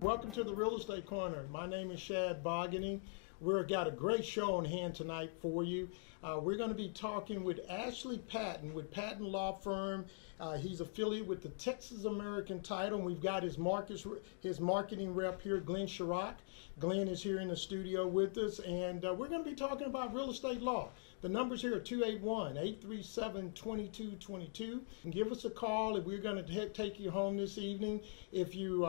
Welcome to the Real Estate Corner. My name is Shad Bargaining. We've got a great show on hand tonight for you. We're going to be talking with Ashley Patten with Patten Law Firm. He's affiliated with the Texas American Title, and we've got his marketing rep here, Glenn Chirac. Glenn is here in the studio with us, and we're going to be talking about real estate law. The numbers here are 281-837-2222. And give us a call if we're going to take you home this evening. If you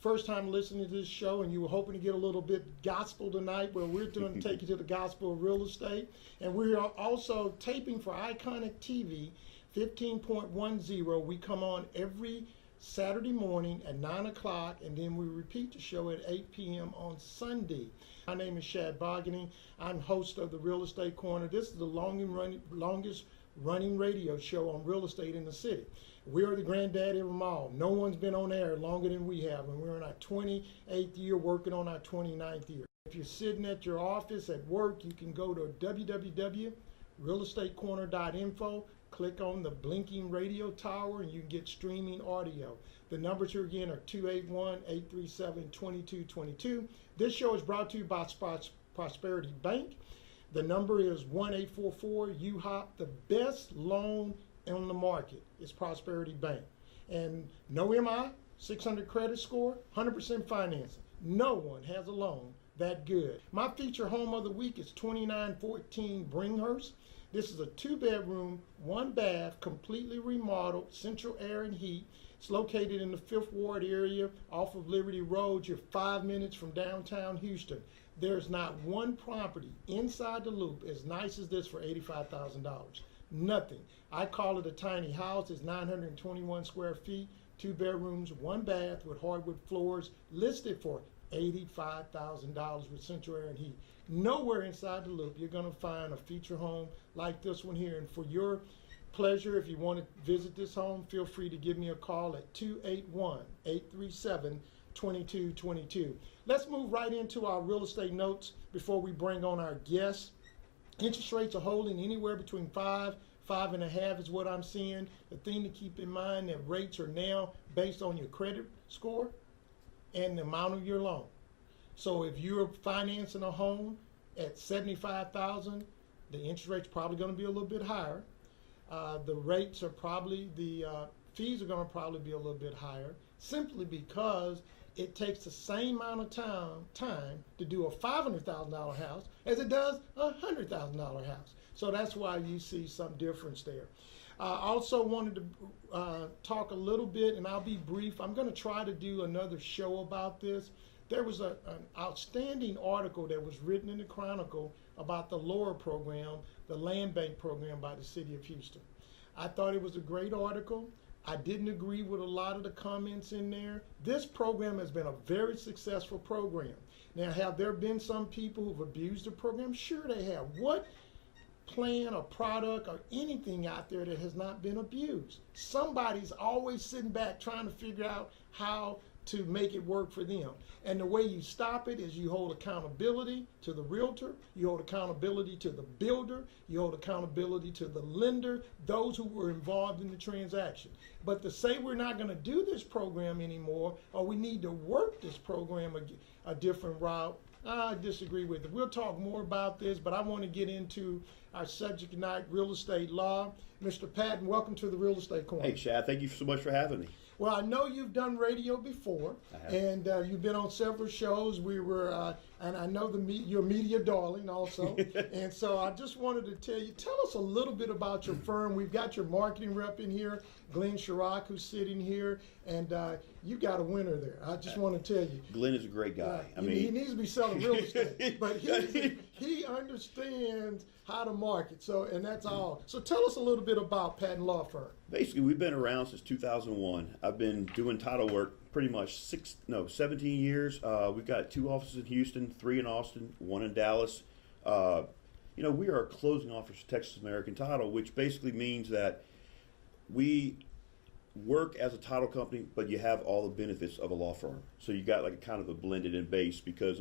first time listening to this show and you were hoping to get a little bit gospel tonight, well, we're going to take you to the gospel of real estate. And we are also taping for Iconic TV 15.10. We come on every Saturday morning at 9 o'clock, and then we repeat the show at 8 p.m. on Sunday. My name is Shad Bargaining. I'm host of the Real Estate Corner. This is the longest running radio show on real estate in the city. We are the granddaddy of them all. No one's been on air longer than we have, and we're in our 28th year working on our 29th year. If you're sitting at your office at work, you can go to www.realestatecorner.info, click on the blinking radio tower, and you can get streaming audio. The numbers here again are 281-837-2222. This show is brought to you by Prosperity Bank. The number is 1-844-UHOP. The best loan on the market is Prosperity Bank. And no MI, 600 credit score, 100% financing. No one has a loan that good. My feature home of the week is 2914 Bringhurst. This is a 2-bedroom, 1-bath, completely remodeled, central air and heat. It's located in the 5th Ward area off of Liberty Road. You're 5 minutes from downtown Houston. There's not one property inside the loop as nice as this for $85,000. Nothing. I call it a tiny house. It's 921 square feet, 2 bedrooms, 1 bath with hardwood floors, listed for $85,000 with central air and heat. Nowhere inside the loop you're going to find a feature home like this one here. And for your pleasure, if you want to visit this home, feel free to give me a call at 281-837-2222. Let's move right into our real estate notes before we bring on our guests. Interest rates are holding anywhere between 5.5 is what I'm seeing. The thing to keep in mind that rates are now based on your credit score and the amount of your loan. So if you're financing a home at $75,000, the interest rate's probably going to be a little bit higher. The rates are probably, the fees are going to probably be a little bit higher, simply because it takes the same amount of time to do a $500,000 house as it does a $100,000 house. So that's why you see some difference there. I also wanted to talk a little bit, and I'll be brief. I'm going to try to do another show about this. There was an outstanding article that was written in the Chronicle about the LORA program, the land bank program by the city of Houston. I thought it was a great article. I didn't agree with a lot of the comments in there. This program has been a very successful program. Now, have there been some people who've abused the program? Sure they have. What plan or product or anything out there that has not been abused? Somebody's always sitting back trying to figure out how to make it work for them. And the way you stop it is you hold accountability to the realtor, you hold accountability to the builder, you hold accountability to the lender, those who were involved in the transaction. But to say we're not going to do this program anymore, or we need to work this program a different route, I disagree with it. We'll talk more about this, but I want to get into our subject tonight, real estate law. Mr. Patten, welcome to the Real Estate Corner. Hey, Shad, thank you so much for having me. Well, I know you've done radio before, and you've been on several shows. We were, and I know you're a media darling also. And so I just wanted to tell us a little bit about your firm. We've got your marketing rep in here, Glenn Chirac, who's sitting here, and you got a winner there. I just want to tell you. Glenn is a great guy. He needs to be selling real estate, but he understands how to market. So, and that's all. So tell us a little bit about Patten Law Firm. Basically, we've been around since 2001. I've been doing title work pretty much 17 years. We've got 2 offices in Houston, 3 in Austin, 1 in Dallas. We are a closing office for Texas American Title, which basically means that we work as a title company, but you have all the benefits of a law firm. So you got like a kind of a blended in base, because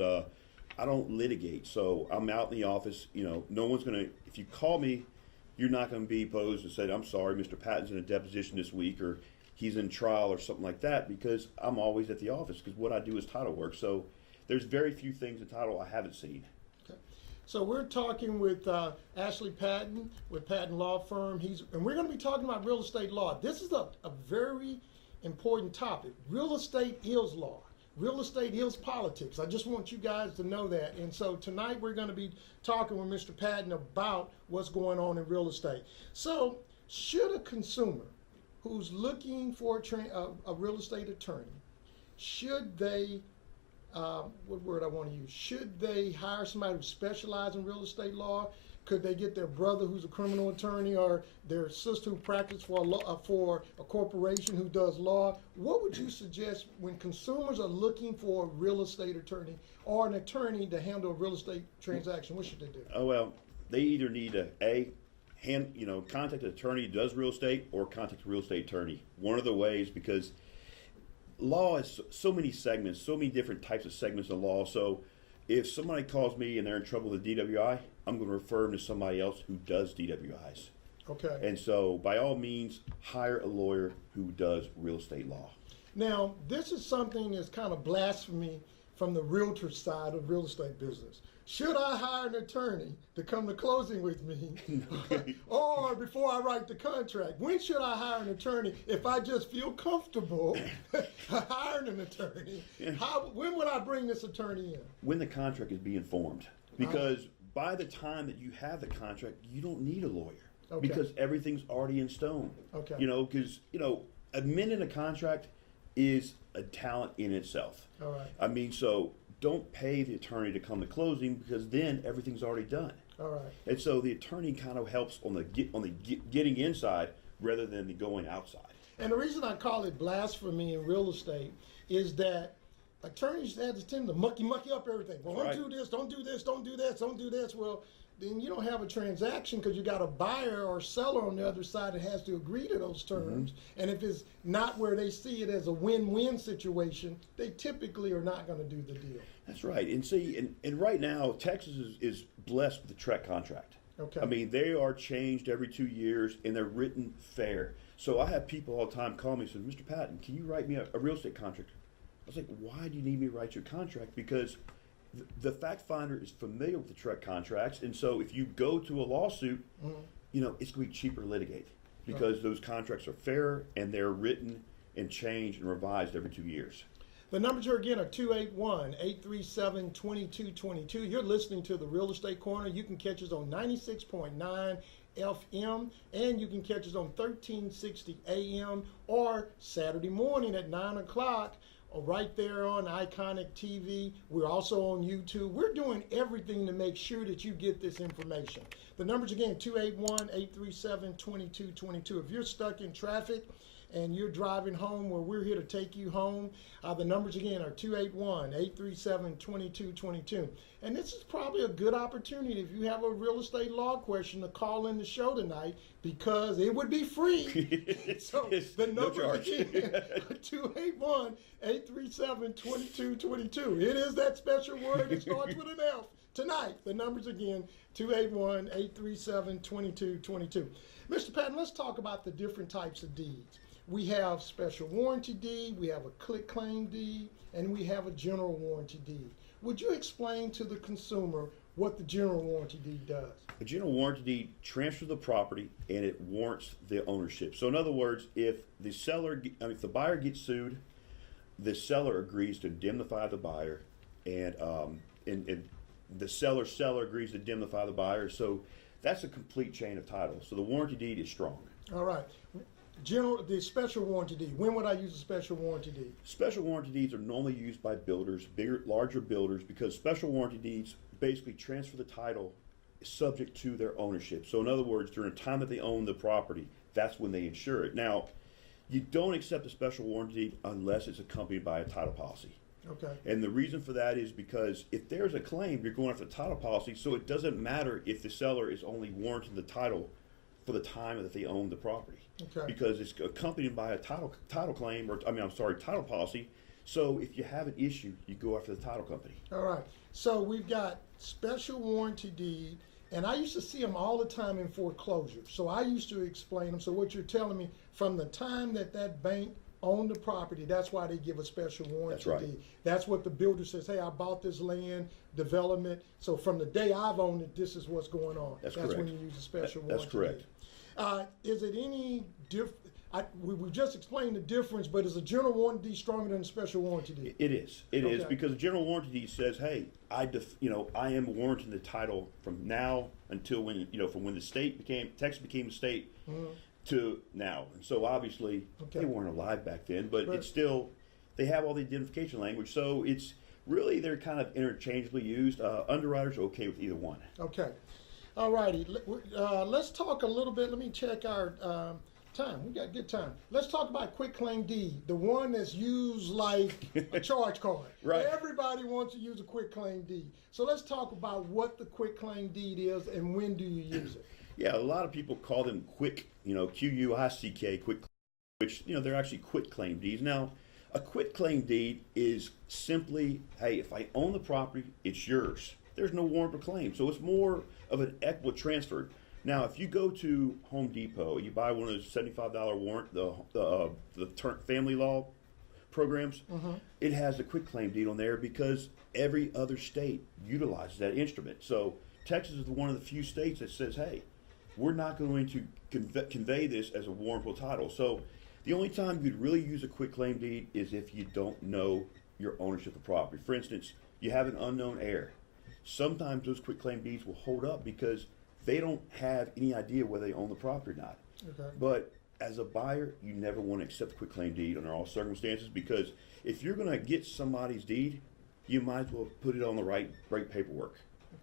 I don't litigate. So I'm out in the office. No one's going to, if you call me, you're not going to be posed and say, I'm sorry, Mr. Patten's in a deposition this week, or he's in trial or something like that, because I'm always at the office, because what I do is title work. So there's very few things in title I haven't seen. Okay. So we're talking with Ashley Patten with Patten Law Firm. And we're going to be talking about real estate law. This is a very important topic. Real estate is law. Real estate is politics. I just want you guys to know that. And so tonight we're going to be talking with Mr. Patten about what's going on in real estate. So should a consumer who's looking for a real estate attorney, should they, what word I want to use, should they hire somebody who specializes in real estate law? Could they get their brother who's a criminal attorney, or their sister who practices for a corporation who does law? What would you suggest when consumers are looking for a real estate attorney or an attorney to handle a real estate transaction? What should they do? Oh, well, they either need contact an attorney who does real estate, or contact a real estate attorney. One of the ways, because law is so many segments, so many different types of segments of law. So if somebody calls me and they're in trouble with DWI, I'm going to refer them to somebody else who does DWIs. Okay. And so by all means, hire a lawyer who does real estate law. Now, this is something that's kind of blasphemy from the realtor side of real estate business. Should I hire an attorney to come to closing with me? Or before I write the contract? When should I hire an attorney if I just feel comfortable hiring an attorney? When would I bring this attorney in? When the contract is being formed. Because by the time that you have the contract, you don't need a lawyer. Okay. Because everything's already in stone. Okay. Because, amending a contract is a talent in itself. All right. I mean, so don't pay the attorney to come to closing, because then everything's already done. All right. And so the attorney kind of helps on the getting inside rather than the going outside. And the reason I call it blasphemy in real estate is that attorneys have this tendency to mucky up everything. Well, Right. don't do this, don't do this, don't do this, don't do this. Well, then you don't have a transaction, because you got a buyer or seller on the other side that has to agree to those terms. Mm-hmm. And if it's not where they see it as a win-win situation, they typically are not going to do the deal. That's right. And see, and right now, Texas is blessed with the TREC contract. Okay. I mean, they are changed every 2 years, and they're written fair. So I have people all the time call me and say, Mr. Patten, can you write me a real estate contract? I was like, why do you need me to write your contract? Because the fact finder is familiar with the TREC contracts, and so if you go to a lawsuit, it's going to be cheaper to litigate, because those contracts are fair and they're written and changed and revised every 2 years. The numbers here again are 281-837-2222. You're listening to the Real Estate Corner. You can catch us on 96.9 FM, and you can catch us on 1360 AM, or Saturday morning at 9 o'clock. Right there on Iconic TV. We're also on YouTube. We're doing everything to make sure that you get this information. The numbers again, 281-837-2222. If you're stuck in traffic and you're driving home, where we're here to take you home, the numbers again are 281-837-2222. And this is probably a good opportunity if you have a real estate law question to call in the show tonight, because it would be free. So the numbers again are 281-837-2222. It is that special word that starts with an F. Tonight, the numbers again, 281-837-2222. Mr. Patten, let's talk about the different types of deeds. We have special warranty deed, we have a click claim deed, and we have a general warranty deed. Would you explain to the consumer what the general warranty deed does? A general warranty deed transfers the property and it warrants the ownership. So in other words, if the buyer gets sued, the seller agrees to indemnify the buyer, and the seller agrees to indemnify the buyer. So that's a complete chain of title. So the warranty deed is strong. All right. The special warranty deed. When would I use a special warranty deed? Special warranty deeds are normally used by builders, larger builders, because special warranty deeds basically transfer the title subject to their ownership. So in other words, during the time that they own the property, that's when they insure it. Now, you don't accept a special warranty deed unless it's accompanied by a title policy. Okay. And the reason for that is because if there's a claim, you're going after the title policy, so it doesn't matter if the seller is only warranting the title for the time that they own the property. Okay. Because it's accompanied by a title claim, title policy. So if you have an issue, you go after the title company. All right. So we've got special warranty deed, and I used to see them all the time in foreclosure. So I used to explain them. So what you're telling me, from the time that that bank owned the property, that's why they give a special warranty That's right. deed. That's what the builder says, hey, I bought this land, development, so from the day I've owned it, this is what's going on. That's when correct. you use a special warranty That's correct. deed. Is it any different? We just explained the difference, but is a general warranty deed stronger than a special warranty deed? It is. It is Okay. because the general warranty deed says, "Hey, I am warranting the title from now until from when Texas became a state to now." And so obviously Okay. they weren't alive back then, but Right. it's still they have all the identification language. So it's really they're kind of interchangeably used. Underwriters are okay with either one. Okay. All righty. Let's talk a little bit. Let me check our time. We got good time. Let's talk about quick claim deed, the one that's used like a charge card. Right. Everybody wants to use a quick claim deed. So let's talk about what the quick claim deed is and when do you use it. Yeah, a lot of people call them quick, QUICK, quick, which they're actually quit claim deeds. Now, a quit claim deed is simply, hey, if I own the property, it's yours. There's no warrant or claim, so it's more of an equitable transfer. Now, if you go to Home Depot and you buy one of those $75 warrant, the family law programs, it has a quick claim deed on there because every other state utilizes that instrument. So Texas is one of the few states that says, hey, we're not going to convey this as a warrantable title. So the only time you'd really use a quick claim deed is if you don't know your ownership of the property. For instance, you have an unknown heir. Sometimes those quick claim deeds will hold up because they don't have any idea whether they own the property or not. Okay. But as a buyer, you never want to accept a quick claim deed under all circumstances because if you're going to get somebody's deed, you might as well put it on the right paperwork.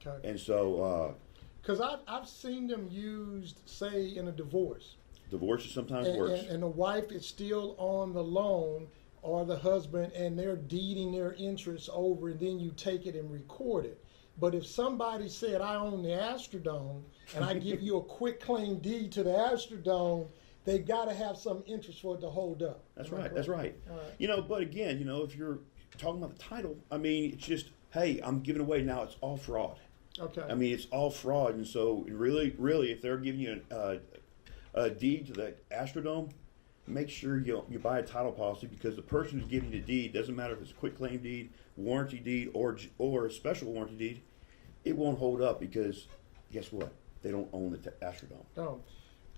Okay. And so, because I've seen them used, say, in a divorce. divorce is sometimes worse. And the wife is still on the loan or the husband, and they're deeding their interests over, and then you take it and record it. But if somebody said, I own the Astrodome, and I give you a quick claim deed to the Astrodome, they got to have some interest for it to hold up. That's Am I right. correct? That's right. All right. But again, if you're talking about the title, I mean, it's just, hey, I'm giving away now. It's all fraud. Okay. I mean, it's all fraud. And so really, if they're giving you a deed to the Astrodome, make sure you buy a title policy because the person who's giving you the deed, doesn't matter if it's a quick claim deed, warranty deed, or a special warranty deed, it won't hold up because guess what? They don't own the Astrodome. No.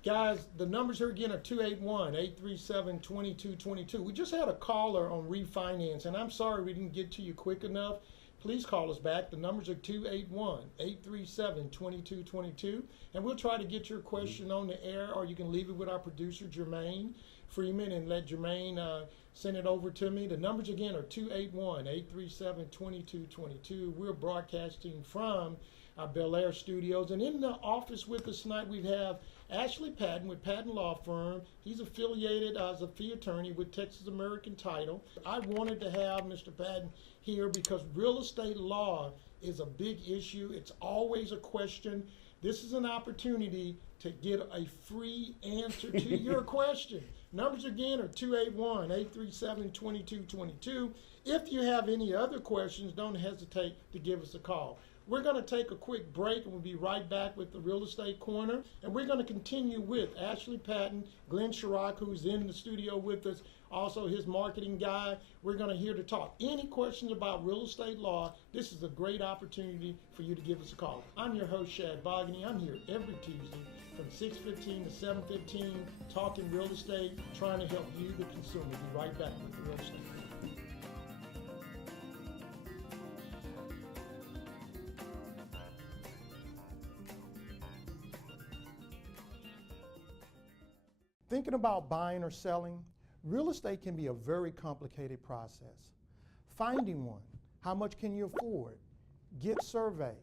Guys, the numbers here again are 281-837-2222. We just had a caller on refinance, and I'm sorry we didn't get to you quick enough. Please call us back. The numbers are 281-837-2222, and we'll try to get your question on the air, or you can leave it with our producer, Jermaine Freeman, and let Jermaine send it over to me. The numbers again are 281-837-2222. We're broadcasting from our Bel Air studios, and in the office with us tonight we have Ashley Patten with Patten Law Firm. He's affiliated as a fee attorney with Texas American Title. I wanted to have Mr. Patten here because real estate law is a big issue. It's always a question. This is an opportunity to get a free answer to your question. Numbers again are 281-837-2222. If you have any other questions, don't hesitate to give us a call. We're going to take a quick break and we'll be right back with the Real Estate Corner. And we're going to continue with Ashley Patten, Glenn Chirac, who's in the studio with us, also his marketing guy. We're going to hear to talk. Any questions about real estate law, this is a great opportunity for you to give us a call. I'm your host, Shad Bogany. I'm here every Tuesday from 6:15 to 7:15, talking real estate, trying to help you, the consumer. Be right back with the Real Estate Corner. Thinking about buying or selling, real estate can be a very complicated process. Finding one, how much can you afford? Get survey,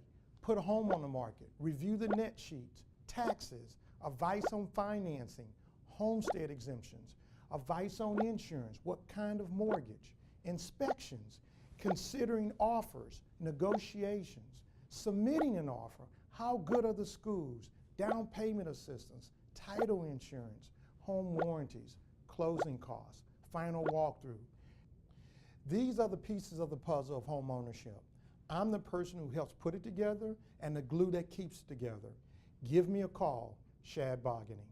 put a home on the market, review the net sheets, taxes, advice on financing, homestead exemptions, advice on insurance, what kind of mortgage, inspections, considering offers, negotiations, submitting an offer, how good are the schools, down payment assistance, title insurance, home warranties, closing costs, final walkthrough. These are the pieces of the puzzle of home ownership. I'm the person who helps put it together and the glue that keeps it together. Give me a call, Shad Bogany.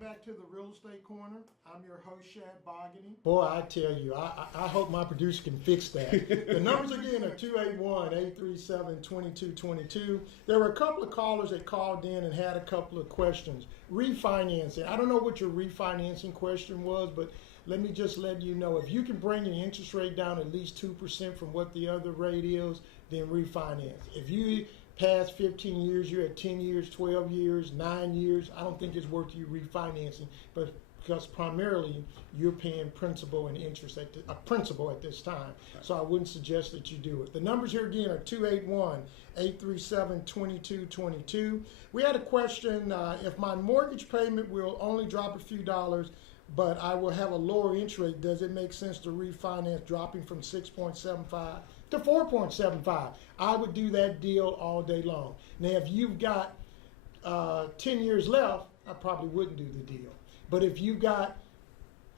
back to the Real Estate Corner. I'm your host, Shad Bogany. Boy, I tell you, I hope my producer can fix that. The numbers again are 281-837-2222. There were a couple of callers that called in and had a couple of questions. Refinancing. I don't know what your refinancing question was, but let me just let you know, if you can bring your interest rate down at least 2% from what the other rate is, then refinance. If you past 15 years, you're at 10 years, 12 years, 9 years, I don't think it's worth you refinancing, but because primarily you're paying principal and interest at principal at this time. So I wouldn't suggest that you do it. The numbers here again are 281-837-2222. We had a question, if my mortgage payment will only drop a few dollars, but I will have a lower interest rate, does it make sense to refinance dropping from 6.75 to 4.75? I would do that deal all day long. Now, if you've got 10 years left, I probably wouldn't do the deal. But if you've got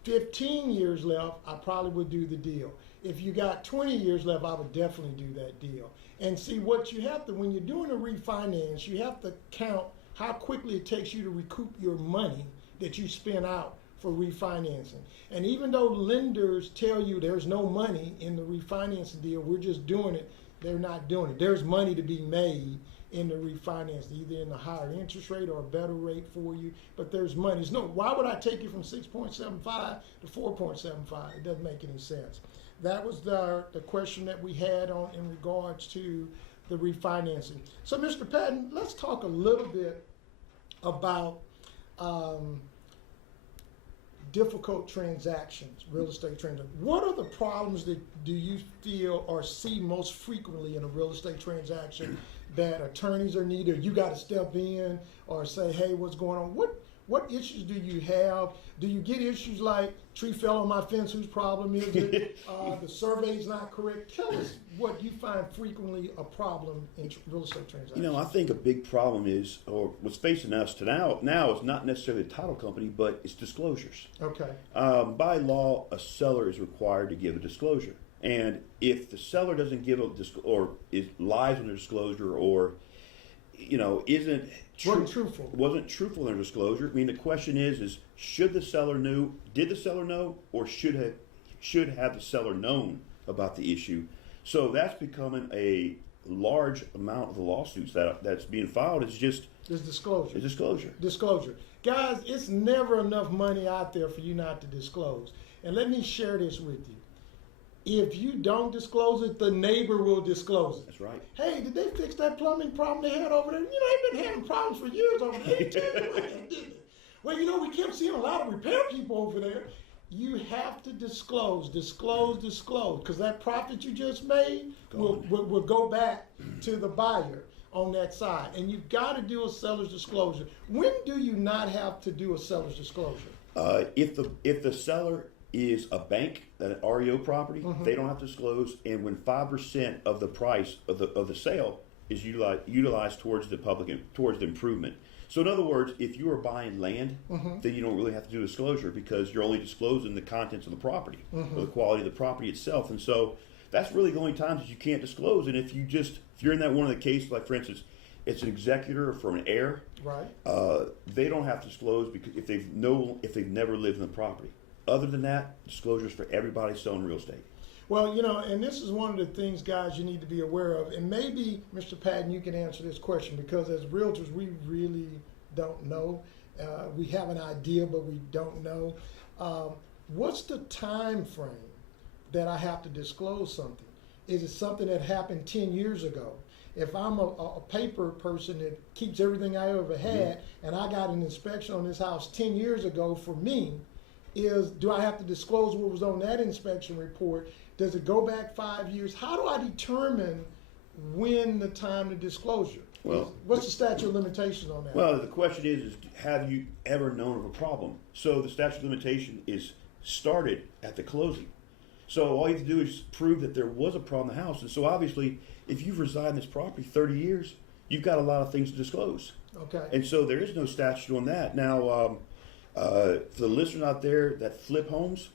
15 years left, I probably would do the deal. If you got 20 years left, I would definitely do that deal. And see, what you have to, when you're doing a refinance, you have to count how quickly it takes you to recoup your money that you spent out for refinancing. And even though lenders tell you there's no money in the refinancing deal, we're just doing it, they're not doing it. There's money to be made in the refinance, either in a higher interest rate or a better rate for you, but there's money. It's no, why would I take you from 6.75 to 4.75? It doesn't make any sense. That was the question that we had on in regards to the refinancing. So Mr. Patten, let's talk a little bit about difficult transactions, real estate transactions. What are the problems that do you feel or see most frequently in a real estate transaction that attorneys are needed? You got to step in or say, hey, what's going on? What issues do you have? Do you get issues like tree fell on my fence, whose problem is it? The survey's not correct. Tell us what you find frequently a problem in real estate transactions. You know, I think a big problem is, or what's facing us to now is not necessarily the title company, but it's disclosures. Okay. By law, a seller is required to give a disclosure. And if the seller doesn't give or lies on their disclosure, or wasn't truthful in their disclosure, I mean, the question is did the seller know, or should have the seller known about the issue? So that's becoming a large amount of the lawsuits that's being filed is just disclosure. Disclosure. Guys, it's never enough money out there for you not to disclose. And let me share this with you. If you don't disclose it, the neighbor will disclose it. That's right. Hey, did they fix that plumbing problem they had over there? They've been having problems for years over there. Well, we kept seeing a lot of repair people over there. You have to disclose, because that profit you just made will go back to the buyer on that side. And you've got to do a seller's disclosure. When do you not have to do a seller's disclosure? If the seller is a bank, an REO property, they don't have to disclose, and when 5% of the price of the sale is utilized towards the improvement. So in other words, if you are buying land, then you don't really have to do disclosure, because you're only disclosing the contents of the property, or the quality of the property itself. And so that's really the only times that you can't disclose. And if you're in that one of the cases, like for instance, it's an executor for an heir, right? They don't have to disclose, because if they've never lived in the property. Other than that, disclosures for everybody selling real estate. Well, and this is one of the things, guys, you need to be aware of. And maybe, Mr. Patten, you can answer this question, because as realtors, we really don't know. We have an idea, but we don't know. What's the time frame that I have to disclose something? Is it something that happened 10 years ago? If I'm a paper person that keeps everything I ever had, and I got an inspection on this house 10 years ago for me, do I have to disclose what was on that inspection report? Does it go back 5 years? How do I determine when the time to disclosure? Well, what's the statute of limitations on that? Well, the question is have you ever known of a problem? So the statute of limitation is started at the closing. So all you have to do is prove that there was a problem in the house. And so obviously, if you've resided in this property 30 years, you've got a lot of things to disclose. Okay. And so there is no statute on that. Now, for the listeners out there that flip homes,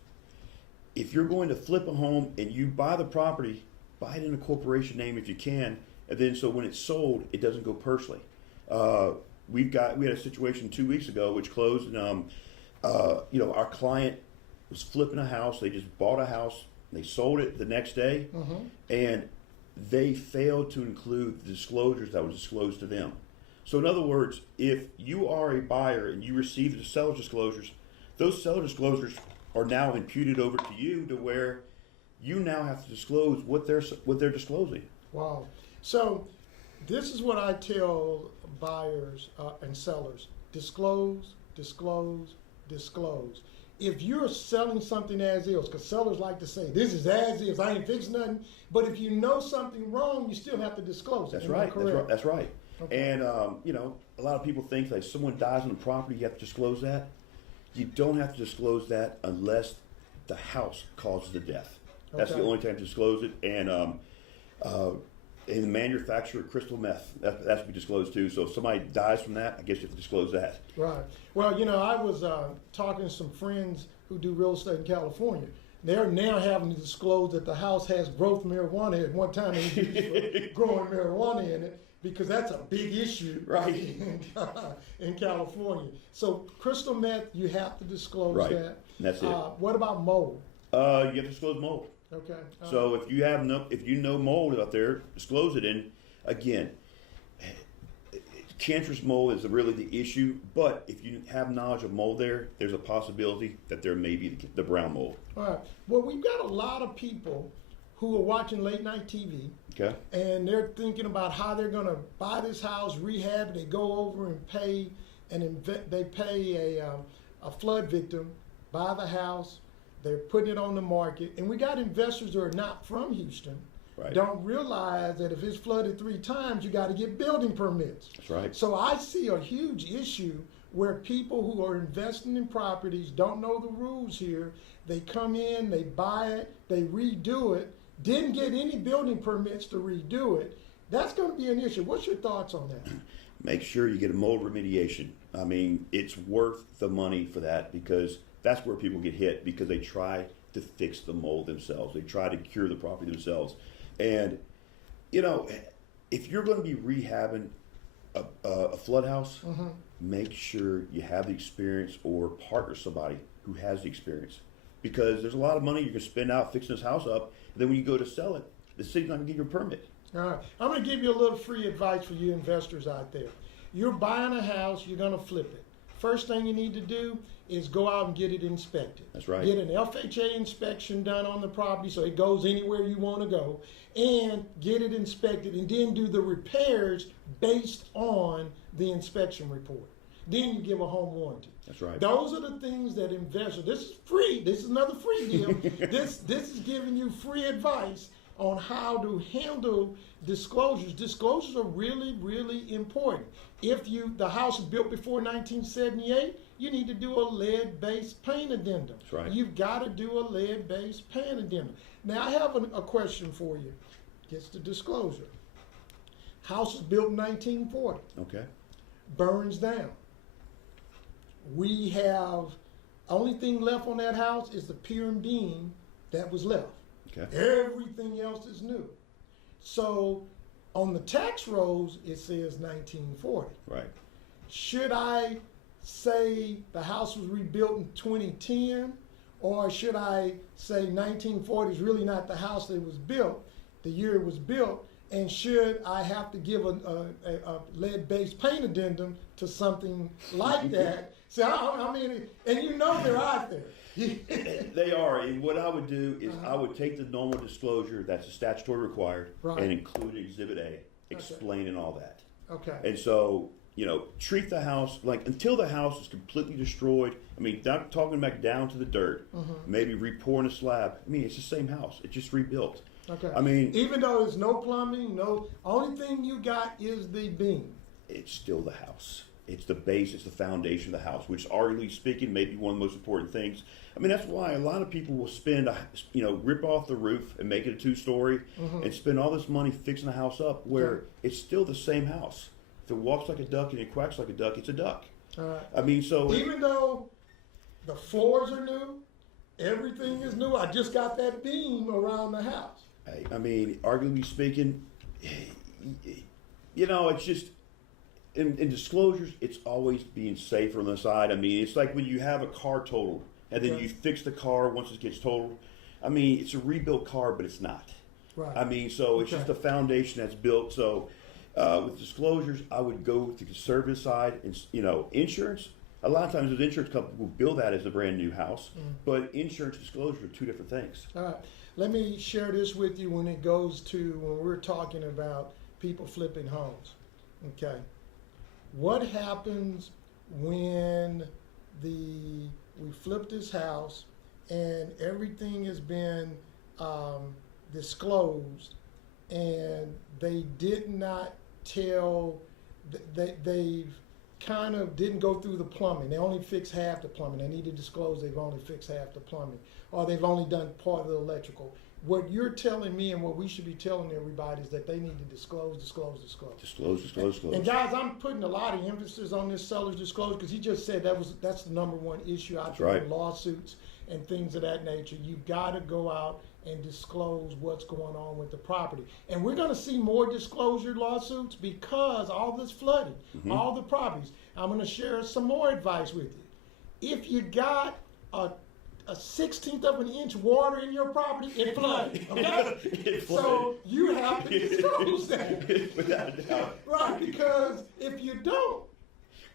if you're going to flip a home and you buy the property, buy it in a corporation name if you can, and then so when it's sold, it doesn't go personally. we had a situation 2 weeks ago which closed, and our client was flipping a house. They just bought a house, they sold it the next day, and they failed to include the disclosures that was disclosed to them. So in other words, if you are a buyer and you receive the seller's disclosures, those seller disclosures are now imputed over to you, to where you now have to disclose what they're disclosing. Wow. So this is what I tell buyers and sellers: disclose, disclose, disclose. If you're selling something as is, because sellers like to say, this is as is, I ain't fixing nothing. But if you know something wrong, you still have to disclose it. That's right. That's right. Okay. And, a lot of people think that if someone dies on the property, you have to disclose that. You don't have to disclose that unless the house causes the death. That's the only time to disclose it. And in the manufacture of crystal meth, that has to be disclosed too. So if somebody dies from that, I guess you have to disclose that. Right. Well, I was talking to some friends who do real estate in California. They're now having to disclose that the house has growth marijuana. At one time, they were growing marijuana in it, because that's a big issue, right, in California. So crystal meth, you have to disclose right. that. That's it. What about mold? You have to disclose mold. Okay. So if you know mold out there, disclose it. And again, cancerous mold is really the issue. But if you have knowledge of mold there's a possibility that there may be the brown mold. All right. Well, we've got a lot of people who are watching late night TV. Okay. And they're thinking about how they're going to buy this house, rehab. They go over and pay, they pay a flood victim, buy the house. They're putting it on the market. And we got investors who are not from Houston, right, don't realize that if it's flooded 3 times, you got to get building permits. That's right. So I see a huge issue where people who are investing in properties don't know the rules here. They come in, they buy it, they redo it, didn't get any building permits to redo it. That's going to be an issue. What's your thoughts on that? Make sure you get a mold remediation. I mean, it's worth the money for that, because that's where people get hit, because they try to fix the mold themselves. They try to cure the property themselves. And, if you're going to be rehabbing a flood house, make sure you have the experience or partner somebody who has the experience. Because there's a lot of money you can spend out fixing this house up, and then when you go to sell it, the city's not going to give you a permit. All right. I'm going to give you a little free advice for you investors out there. You're buying a house, you're going to flip it. First thing you need to do is go out and get it inspected. That's right. Get an FHA inspection done on the property so it goes anywhere you want to go, and get it inspected, and then do the repairs based on the inspection report. Then you give a home warranty. That's right. Those are the things that investors, this is free, this is another free deal. This is giving you free advice on how to handle disclosures. Disclosures are really, really important. If the house is built before 1978, you need to do a lead-based paint addendum. That's right. You've got to do a lead-based paint addendum. Now, I have a question for you. Gets the disclosure. House is built in 1940. Okay. Burns down. We have, only thing left on that house is the pier and beam that was left. Okay. Everything else is new. So on the tax rolls, it says 1940. Right. Should I say the house was rebuilt in 2010, or should I say 1940 is really not the house that was built, the year it was built, and should I have to give a lead-based paint addendum to something like that? See, I mean, and they're out there. They are. And what I would do is I would take the normal disclosure that's a statutory required, right, and include Exhibit A, explaining all that. Okay. And so, treat the house until the house is completely destroyed. I mean, not talking back down to the dirt, maybe repouring a slab. I mean, it's the same house. It's just rebuilt. Okay. I mean, even though there's no plumbing, only thing you got is the beam. It's still the house. It's the base, it's the foundation of the house, which, arguably speaking, may be one of the most important things. I mean, that's why a lot of people will spend, rip off the roof and make it a 2-story, and spend all this money fixing the house up, where it's still the same house. If it walks like a duck and it quacks like a duck, it's a duck. I mean, so even though the floors are new, everything is new. I just got that beam around the house. I mean, arguably speaking, it's just, in disclosures, it's always being safer on the side. I mean, it's like when you have a car totaled and then you fix the car once it gets totaled. I mean, it's a rebuilt car, but it's not. Right. I mean, so it's just a foundation that's built. So with disclosures, I would go with the conservative side. And, insurance, a lot of times the insurance company will bill that as a brand new house, but insurance disclosure are two different things. All right. Let me share this with you when we're talking about people flipping homes. Okay. What happens when we flip this house and everything has been disclosed and they did not tell, they've kind of didn't go through the plumbing. They only fixed half the plumbing. They need to disclose they've only fixed half the plumbing, or they've only done part of the electrical. What you're telling me and what we should be telling everybody is that they need to disclose. Disclose. And guys, I'm putting a lot of emphasis on this seller's disclosure because he just said that's the number one issue out there in lawsuits and things of that nature. You've got to go out and disclose what's going on with the property. And we're going to see more disclosure lawsuits because all this flooding, all the properties. I'm going to share some more advice with you. If you got a 1/16 of an inch water in your property, it flooded. Okay? So you have to disclose that. Without a doubt. Right, because if you don't,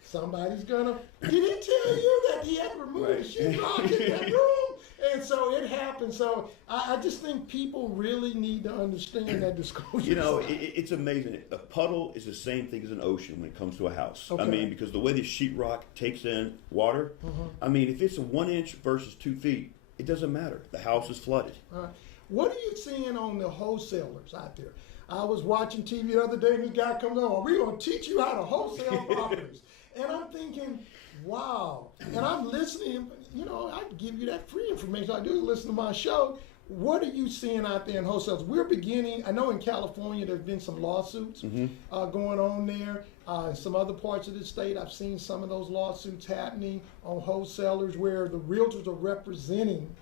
somebody's gonna, did he tell you that he had removed the sheetrock in that room? And so it happened. So I just think people really need to understand that disclosure. It's amazing. A puddle is the same thing as an ocean when it comes to a house. Okay. I mean, because the way the sheetrock takes in water, I mean, if it's a 1 inch versus 2 feet, it doesn't matter. The house is flooded. All right. What are you seeing on the wholesalers out there? I was watching TV the other day and this guy comes on, are we going to teach you how to wholesale properties? And I'm thinking, wow. And I'm listening, I give you that free information. I do listen to my show. What are you seeing out there in wholesales? We're beginning, I know in California there's been some lawsuits going on there. In some other parts of the state, I've seen some of those lawsuits happening on wholesalers where the realtors are representing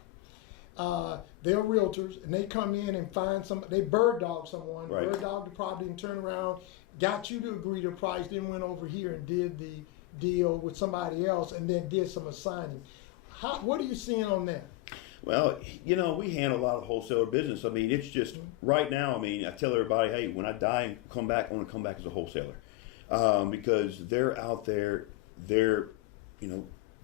their realtors, and they come in and find they bird dog someone, bird dog the property and turn around, got you to agree to a price, then went over here and did the deal with somebody else and then did some assigning. What are you seeing on that? Well, we handle a lot of wholesaler business. I mean, it's just right now, I mean, I tell everybody, hey, when I die and come back, I want to come back as a wholesaler. Because they're out there, they're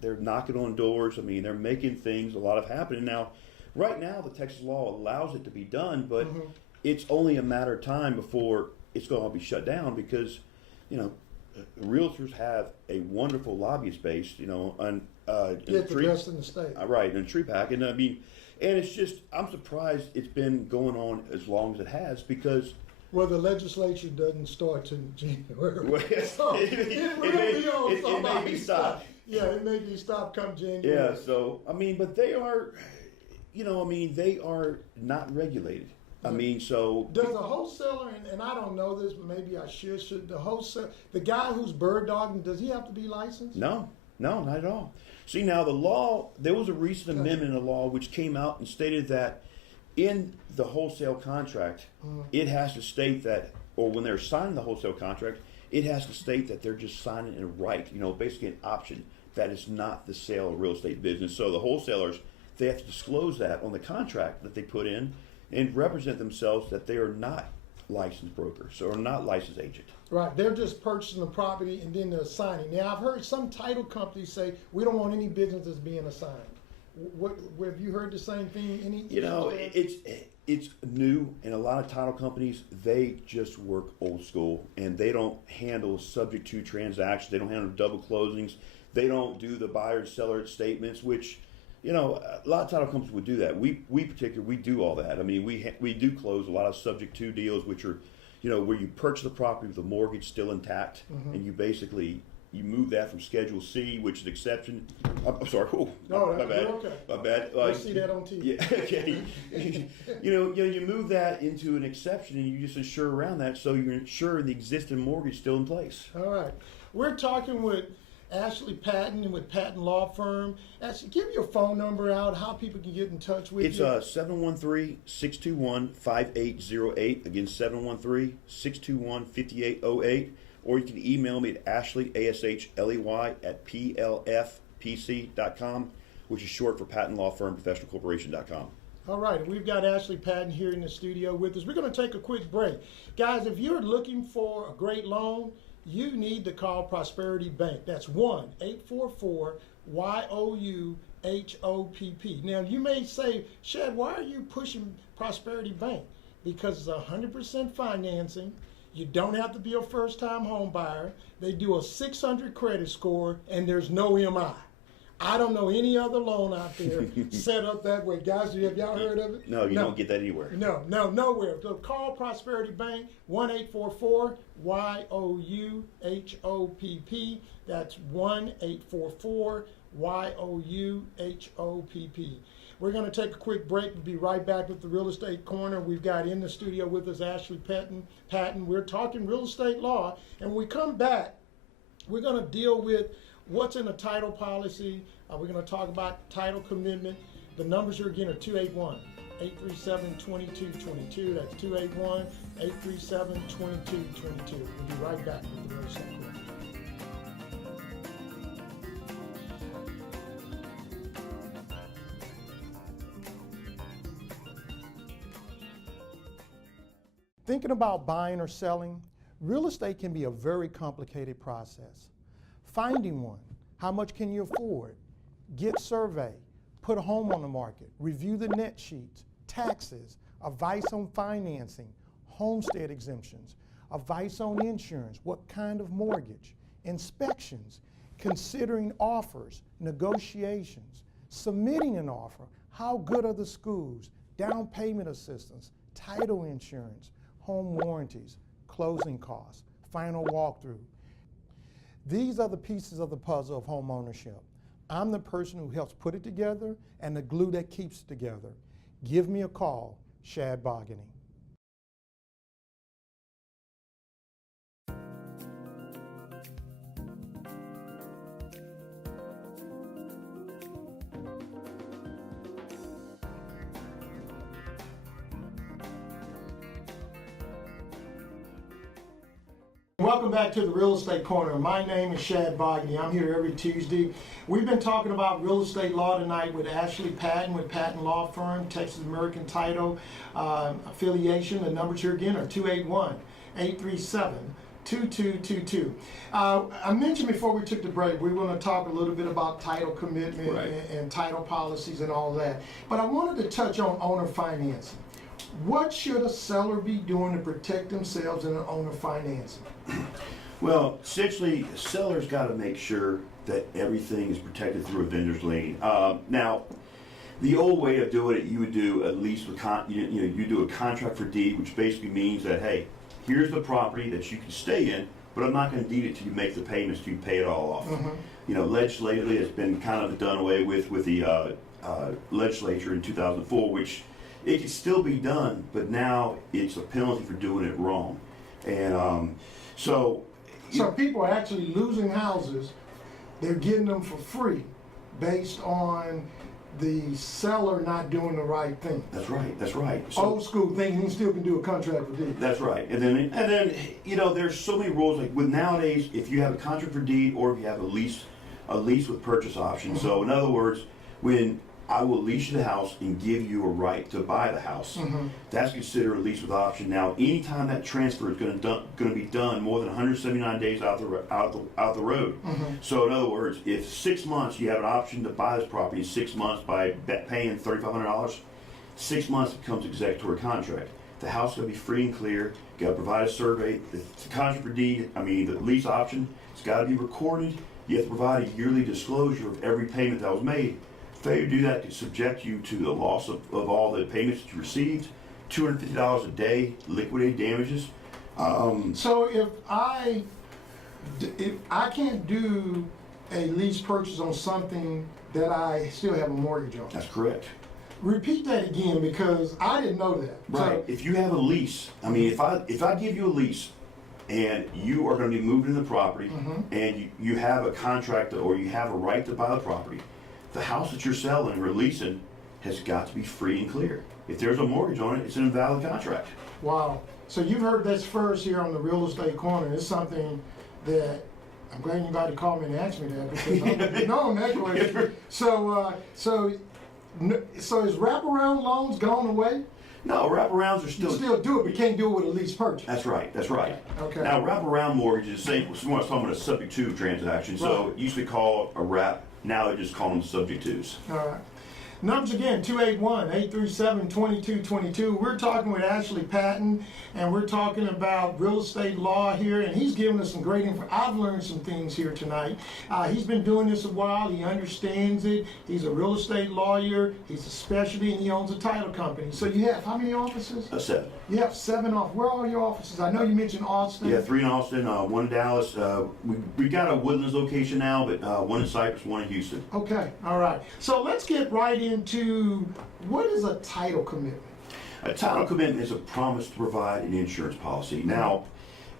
knocking on doors. I mean, they're making things, a lot of happening. Now, right now, the Texas law allows it to be done, but it's only a matter of time before it's going to be shut down because, realtors have a wonderful lobbyist base, on the best in the state. Right, in Tree Pack. And I mean, and it's just, I'm surprised it's been going on as long as it has because... Well, the legislature doesn't start till January. Well, so it may be stopped. Yeah, it may be stopped come January. Yeah, so, I mean, but they are, they are not regulated. I mean, so... Does a wholesaler, and I don't know this, but maybe I should the guy who's bird dogging, does he have to be licensed? No, not at all. See, now the law, there was a recent amendment in the law which came out and stated that in the wholesale contract, it has to state that, or when they're signing the wholesale contract, it has to state that they're just signing a right, basically an option. That is not the sale of real estate business. So the wholesalers, they have to disclose that on the contract that they put in and represent themselves that they are not licensed brokers or not licensed agent. Right, they're just purchasing the property and then they're assigning. Now, I've heard some title companies say, we don't want any businesses being assigned. Have you heard the same thing? It's new, and a lot of title companies, they just work old school, and they don't handle subject to transactions. They don't handle double closings. They don't do the buyer and seller statements, which, a lot of title companies would do that. We do all that. I mean, we do close a lot of subject to deals, which are, where you purchase the property with the mortgage still intact, and you basically... You move that from Schedule C, which is exception. I'm sorry. Oh, my bad. Okay. My bad. I see that on TV. Yeah. Okay. You move that into an exception, and you just insure around that, so you're insuring the existing mortgage still in place. All right. We're talking with Ashley Patten and with Patten Law Firm. Ashley, give your phone number out. How people can get in touch with you. It's 713-621-5808. Again, 713-621-5808. or you can email me at Ashley, ASHLEY, at PLFPC.com, which is short for Patten Law Firm Professional Corporation.com. All right, we've got Ashley Patten here in the studio with us. We're going to take a quick break. Guys, if you're looking for a great loan, you need to call Prosperity Bank. That's 1-844-YOU-HOPP. Now, you may say, Shad, why are you pushing Prosperity Bank? Because it's 100% financing. You don't have to be a first-time home buyer. They do a 600 credit score, and there's no MI. I don't know any other loan out there set up that way. Guys, have y'all heard of it? No, you don't get that anywhere. No, nowhere. So call Prosperity Bank, 1-844-YOU-HOPP. That's 1-844-YOU-HOPP. We're going to take a quick break. We'll be right back with the Real Estate Corner. We've got in the studio with us Ashley Patten. We're talking real estate law. And when we come back, we're going to deal with what's in a title policy. We're going to talk about title commitment. The numbers here again are 281-837-2222. That's 281-837-2222. We'll be right back with the Real Estate Corner. Thinking about buying or selling, real estate can be a very complicated process. Finding one, how much can you afford? Get survey, put a home on the market, review the net sheets, taxes, advice on financing, homestead exemptions, advice on insurance, what kind of mortgage, inspections, considering offers, negotiations, submitting an offer, how good are the schools, down payment assistance, title insurance, home warranties, closing costs, final walkthrough. These are the pieces of the puzzle of home ownership. I'm the person who helps put it together and the glue that keeps it together. Give me a call, Shad Bogany. Welcome back to the Real Estate Corner. My name is Shad Bogany. I'm here every Tuesday. We've been talking about real estate law tonight with Ashley Patten with Patten Law Firm, Texas American Title affiliation. The numbers here again are 281-837-2222. I mentioned before we took the break, we want to talk a little bit about title commitment and title policies and all that. But I wanted to touch on owner financing. What should a seller be doing to protect themselves in an owner financing? Well, essentially, a seller's got to make sure that everything is protected through a vendor's lien. Now, the old way of doing it, you would do a lease with you do a contract for deed, which basically means that, hey, here's the property that you can stay in, but I'm not going to deed it till you make the payments, till you pay it all off. Mm-hmm. You know, legislatively, it's been kind of done away with the legislature in 2004, which it can still be done, but now it's a penalty for doing it wrong. And so people are actually losing houses. They're getting them for free based on the seller not doing the right thing. That's right. That's right. So, old school thinking he still can do a contract for deed. That's right. And then you know, there's so many rules. Like with nowadays, if you have a contract for deed or if you have a lease with purchase option. Mm-hmm. So in other words, when I will lease you the house and give you a right to buy the house. Mm-hmm. That's considered a lease with option. Now, anytime that transfer is going to be done more than 179 days out the road. Mm-hmm. So, in other words, if 6 months you have an option to buy this property, 6 months by paying $3,500, 6 months becomes executory contract. The house is going to be free and clear. You got to provide a survey. The contract for deed, the lease option, it's got to be recorded. You have to provide a yearly disclosure of every payment that was made. Failure to do that could subject you to the loss of all the payments that you received, $250 a day, liquidated damages. So if I can't do a lease purchase on something that I still have a mortgage on. That's correct. Repeat that again, because I didn't know that. Right. So, if you have a lease, if I give you a lease and you are going to be moving in the property, mm-hmm. and you have a contract or you have a right to buy the property, the house that you're selling or leasing has got to be free and clear. If there's a mortgage on it, it's an invalid contract. Wow. So you've heard this first here on the Real Estate Corner. It's something that, I'm glad anybody called me and asked me that, because I wouldn't know that question. So is wraparound loans gone away? No, wraparounds are You still. still do it, but you can't do it with a lease purchase. That's right. That's right. Okay. Now, wraparound mortgages, say, when I was talking about a subject to transaction, so Right. it used to be called a wrap. Now they just call them subject tos. All right. Numbers again, 281-837-2222. We're talking with Ashley Patten, and we're talking about real estate law here, and he's giving us some great info. I've learned some things here tonight. He's been doing this a while. He understands it. He's a real estate lawyer. He's a specialty, and he owns a title company. So you have how many offices? 7. You have 7 offices. Where are all your offices? I know you mentioned Austin. Yeah, 3 in Austin, 1 in Dallas. We got a Woodlands location now, but 1 in Cypress, 1 in Houston. Okay, all right. So let's get right into what is a title commitment? A title commitment is a promise to provide an insurance policy. Now,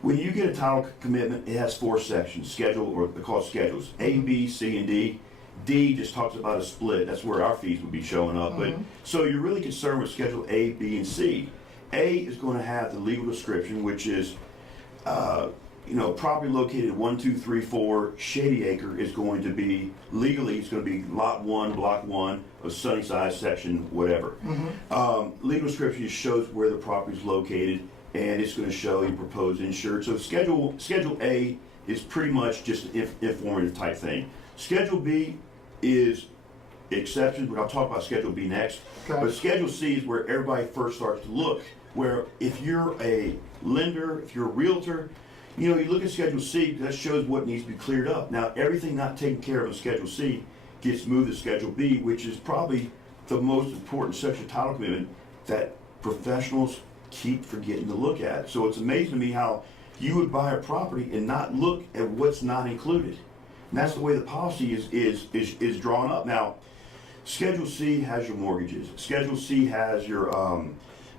when you get a title commitment, it has 4 sections, schedule, or they're called schedules, A, B, C, and D. D just talks about a split. That's where our fees would be showing up. But so you're really concerned with schedule A, B, and C. A is going to have the legal description, which is, property located at 1, 2, 3, 4 Shady Acre is going to be, legally, it's going to be lot 1, block 1 of Sunnyside section, whatever. Legal description just shows where the property is located, and it's going to show your proposed insured. So Schedule A is pretty much just an informative type thing. Schedule B is exceptions, but I'll talk about Schedule B next. Okay. But Schedule C is where everybody first starts to look, where if you're a lender, if you're a realtor, you look at Schedule C, that shows what needs to be cleared up. Now, everything not taken care of in Schedule C gets moved to Schedule B, which is probably the most important section of title commitment that professionals keep forgetting to look at. So it's amazing to me how you would buy a property and not look at what's not included. And that's the way the policy is drawn up. Now, Schedule C has your mortgages. Schedule C has your,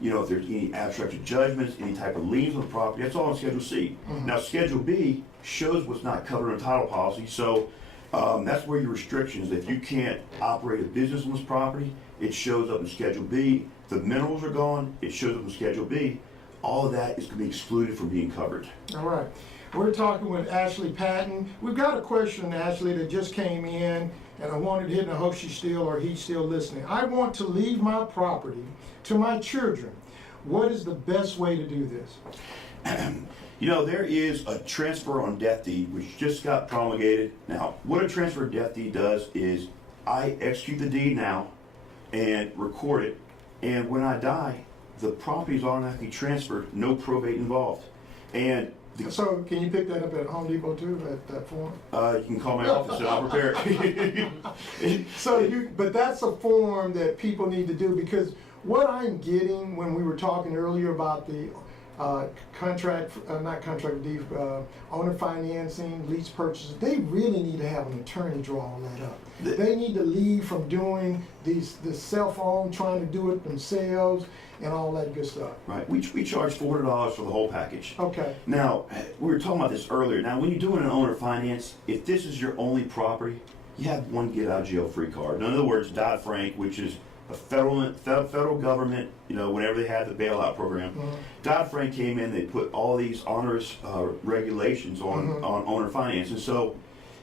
if there's any abstracted judgments, any type of liens on the property, that's all on Schedule C. Now, Schedule B shows what's not covered in title policy, so that's where your restrictions, if you can't operate a business on this property, it shows up in Schedule B. The minerals are gone, it shows up in Schedule B. All of that is going to be excluded from being covered. All right. We're talking with Ashley Patten. We've got a question, Ashley, that just came in, and I wanted to hit, and I hope she's still or he's still listening. I want to leave my property to my children. What is the best way to do this? There is a transfer on death deed which just got promulgated. Now, what a transfer of death deed does is I execute the deed now and record it, and when I die, the property is automatically transferred, no probate involved. And So can you pick that up at Home Depot too, that form? you can call my office and I'll prepare it. But that's a form that people need to do, because what I'm getting when we were talking earlier about the owner financing, lease purchases, they really need to have an attorney draw all that up. They need to leave from doing this cell phone, trying to do it themselves, and all that good stuff. Right, we charge $400 for the whole package. Okay. Now, we were talking about this earlier. Now, when you're doing an owner finance, if this is your only property, you have one get out of jail free card. In other words, Dodd-Frank, which is a federal government, whenever they had the bailout program, Dodd-Frank came in, they put all these onerous regulations on owner finance. And so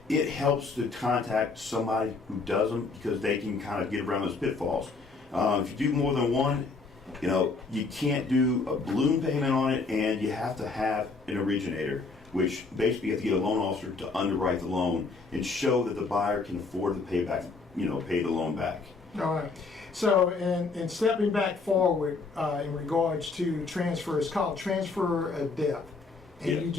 it helps to contact somebody who does them, because they can kind of get around those pitfalls. If you do more than one, you can't do a balloon payment on it, and you have to have an originator, which basically you have to get a loan officer to underwrite the loan and show that the buyer can afford to pay the loan back. All right. So, and stepping back forward in regards to transfer, it's called transfer of death. And Yeah. you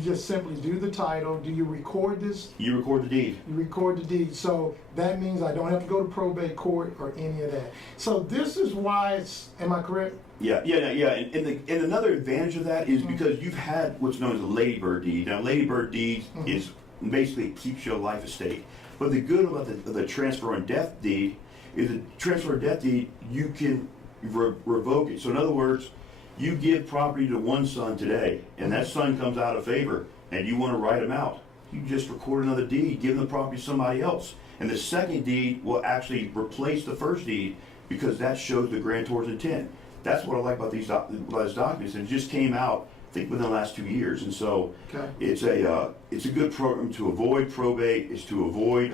just simply do the title. Do you record this? You record the deed. You record the deed. So that means I don't have to go to probate court or any of that. So this is why am I correct? Yeah. And another advantage of that is because you've had what's known as a ladybird deed. Now, ladybird deed is basically it keeps your life estate. But the good about the transfer on death deed is a transfer of death deed, you can revoke it. So in other words, you give property to one son today, and that son comes out of favor, and you want to write him out. You just record another deed, give the property to somebody else. And the second deed will actually replace the first deed, because that shows the grantor's intent. That's what I like about these documents. And it just came out think within the last 2 years. And so Okay. it's a good program to avoid probate, is to avoid,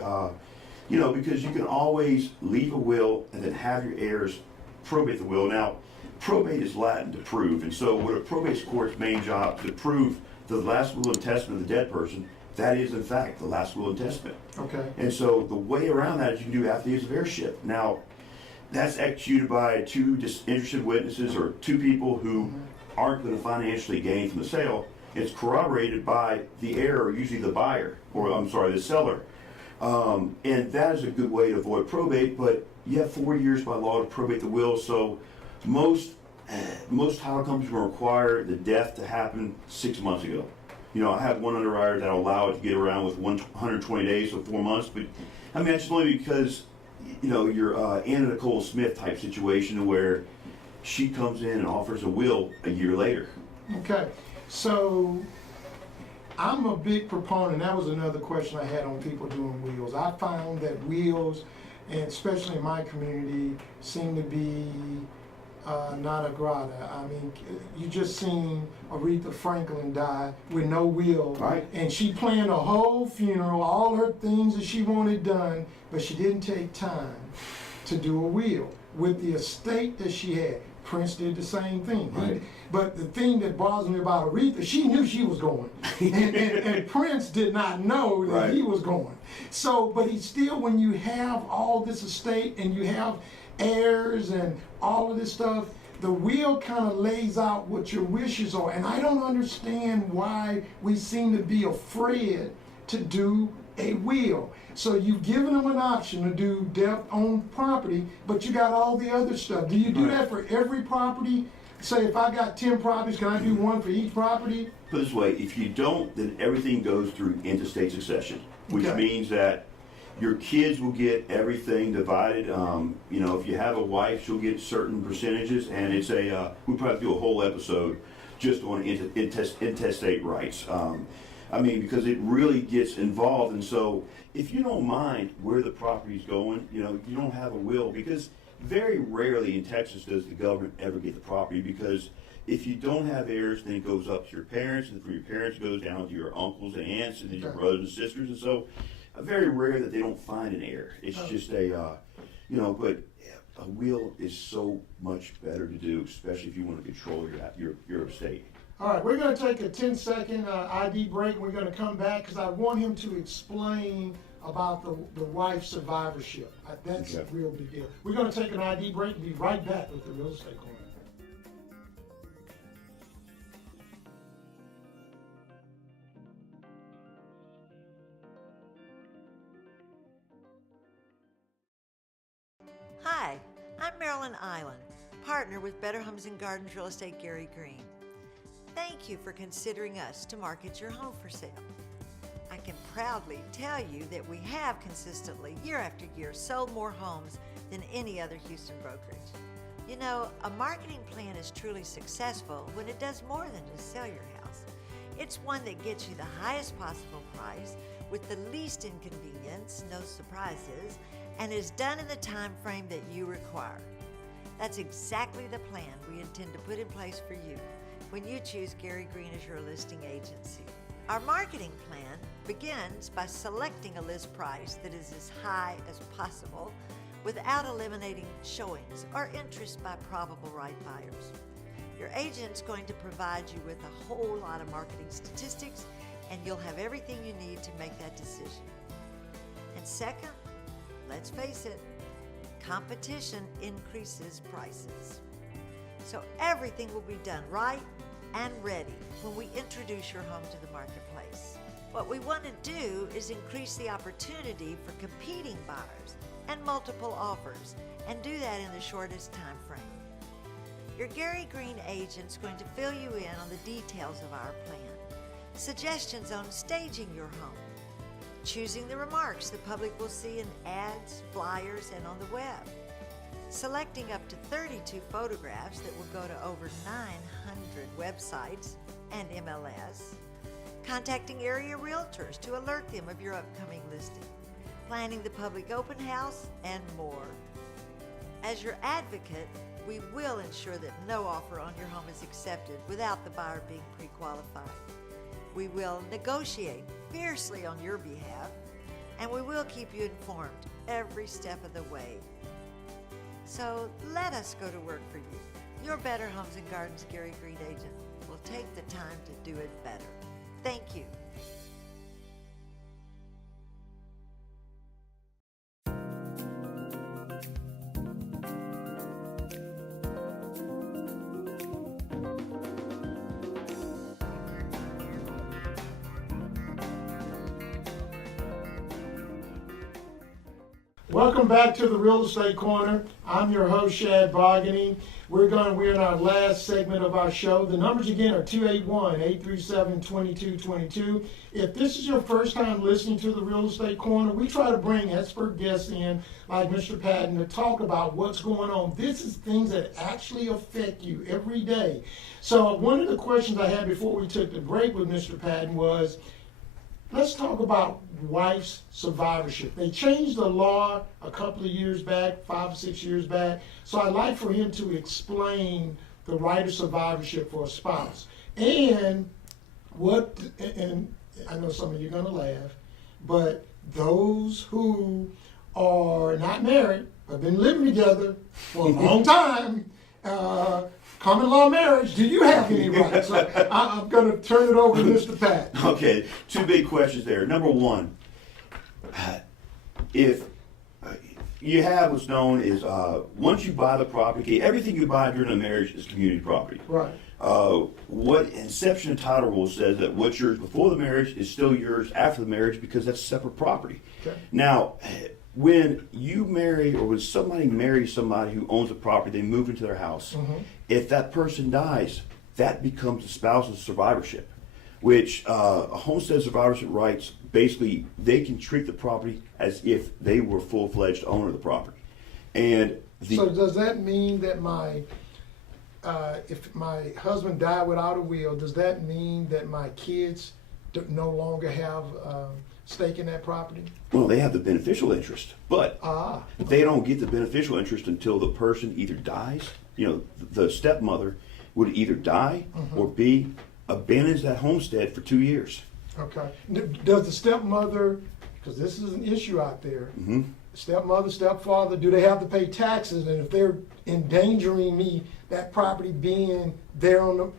because you can always leave a will and then have your heirs probate the will. Now, probate is Latin to prove, and so what a probate court's main job to prove the last will and testament of the dead person, that is in fact the last will and testament. Okay. And so the way around that is you can do affidavits of heirship. Now, that's executed by two disinterested witnesses or two people who aren't going to financially gain from the sale. It's corroborated by the heir, usually the buyer, or I'm sorry, the seller. And that is a good way to avoid probate, but you have 4 years by law to probate the will, so most title companies will require the death to happen 6 months ago. I have one underwriter that'll allow it to get around with 120 days, so 4 months, but I mean, that's just only because, you're Anna Nicole Smith type situation where she comes in and offers a will a year later. Okay, so I'm a big proponent. That was another question I had on people doing wills. I found that wills, and especially in my community, seem to be nata grata. I mean, you just seen Aretha Franklin die with no will, Right. And she planned a whole funeral, all her things that she wanted done, but she didn't take time to do a will with the estate that she had. Prince did the same thing. Right. But the thing that bothers me about Aretha, she knew she was going. and Prince did not know that Right. he was going. So, but he still, when you have all this estate and you have heirs and all of this stuff, the will kind of lays out what your wishes are. And I don't understand why we seem to be afraid to do a will. So you've given them an option to do death on property, but you got all the other stuff. Do you do that for every property? Say if I got 10 properties, can I do one for each property? Put it this way, if you don't, then everything goes through intestate succession, which Okay. means that your kids will get everything divided. If you have a wife, she'll get certain percentages, and it's we probably do a whole episode just on intestate rights. Because it really gets involved, and so if you don't mind where the property's going, you don't have a will, because very rarely in Texas does the government ever get the property, because if you don't have heirs, then it goes up to your parents, and from your parents it goes down to your uncles and aunts, and then your brothers and sisters, and so very rare that they don't find an heir. It's just but a will is so much better to do, especially if you want to control your estate. All right, we're going to take a 10-second ID break. We're going to come back because I want him to explain about the wife survivorship. That's a real big deal. We're going to take an ID break and be right back with the Real Estate Corner. Hi, I'm Marilyn Island, partner with Better Homes and Gardens Real Estate Gary Green. Thank you for considering us to market your home for sale. I can proudly tell you that we have consistently, year after year, sold more homes than any other Houston brokerage. A marketing plan is truly successful when it does more than just sell your house. It's one that gets you the highest possible price with the least inconvenience, no surprises, and is done in the time frame that you require. That's exactly the plan we intend to put in place for you when you choose Gary Green as your listing agency. Our marketing plan begins by selecting a list price that is as high as possible without eliminating showings or interest by probable right buyers. Your agent's going to provide you with a whole lot of marketing statistics, and you'll have everything you need to make that decision. And second, let's face it, competition increases prices. So everything will be done right and ready when we introduce your home to the marketplace. What we want to do is increase the opportunity for competing buyers and multiple offers, and do that in the shortest time frame. Your Gary Green agent's going to fill you in on the details of our plan, suggestions on staging your home, choosing the remarks the public will see in ads, flyers, and on the web, selecting up to 32 photographs that will go to over 900 websites and MLS, contacting area realtors to alert them of your upcoming listing, planning the public open house, and more. As your advocate, we will ensure that no offer on your home is accepted without the buyer being pre-qualified. We will negotiate fiercely on your behalf, and we will keep you informed every step of the way. So let us go to work for you. Your Better Homes and Gardens Gary Green agent will take the time to do it better. Thank you. Welcome back to the Real Estate Corner. I'm your host, Shad Bogany. We're in our last segment of our show. The numbers again are 281-837-2222. If this is your first time listening to the Real Estate Corner, we try to bring expert guests in, like Mr. Patten, to talk about what's going on. This is things that actually affect you every day. So one of the questions I had before we took the break with Mr. Patten was, let's talk about wife's survivorship. They changed the law a couple of years back, 5 or 6 years back. So I'd like for him to explain the right of survivorship for a spouse. And I know some of you are going to laugh, but those who are not married, but been living together for a long time, common law marriage, do you have any rights? So I'm going to turn it over to Mr. Pat. Okay, two big questions there. Number one, if you have what's known as once you buy the property, everything you buy during a marriage is community property. Right. What inception and title rule says that what's yours before the marriage is still yours after the marriage because that's separate property. Okay. Now, when you marry or when somebody marries somebody who owns a property, they move into their house. Mm-hmm. If that person dies, that becomes the spouse's survivorship, which a homestead survivorship rights, basically they can treat the property as if they were full-fledged owner of the property. And So does that mean that if my husband died without a will, does that mean that my kids no longer have stake in that property? Well, they have the beneficial interest, but they don't get the beneficial interest until the person either dies. You know, the stepmother would either die or B, abandons that homestead for 2 years. Okay. Does the stepmother, because this is an issue out there, stepmother, stepfather, do they have to pay taxes? And if they're endangering me, that property being there on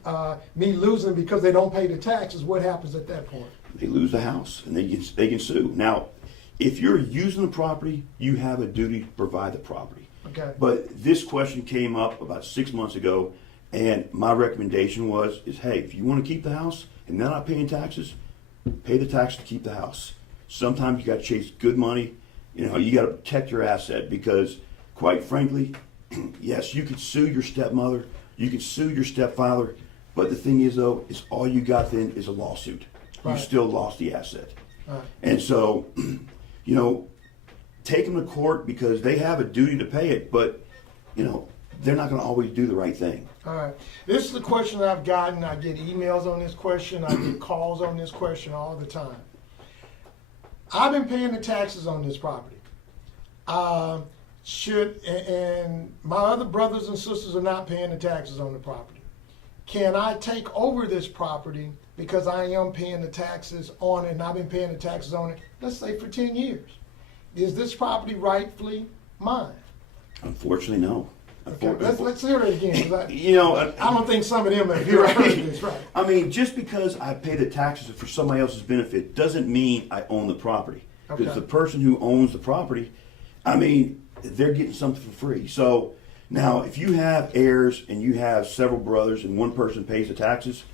me losing because they don't pay the taxes, what happens at that point? They lose the house and they can sue. Now, if you're using the property, you have a duty to provide the property. Okay. But this question came up about 6 months ago, and my recommendation is, hey, if you want to keep the house and they're not paying taxes, pay the tax to keep the house. Sometimes you got to chase good money. You know, you got to protect your asset because, quite frankly, yes, you could sue your stepmother, you could sue your stepfather, but the thing is, though, is all you got then is a lawsuit. Right. You still lost the asset. Right. And so, you know, take them to court because they have a duty to pay it, but, you know, they're not going to always do the right thing. All right. This is the question that I've gotten. I get emails on this question. I get calls on this question all the time. I've been paying the taxes on this property. And my other brothers and sisters are not paying the taxes on the property. Can I take over this property because I am paying the taxes on it and I've been paying the taxes on it, let's say for 10 years? Is this property rightfully mine? Unfortunately, no. Okay, let's hear it again. 'Cause I don't think some of them have heard this, right? I mean, just because I pay the taxes for somebody else's benefit doesn't mean I own the property. Because Okay. the person who owns the property, I mean, they're getting something for free. So now, if you have heirs and you have several brothers and one person pays the taxes,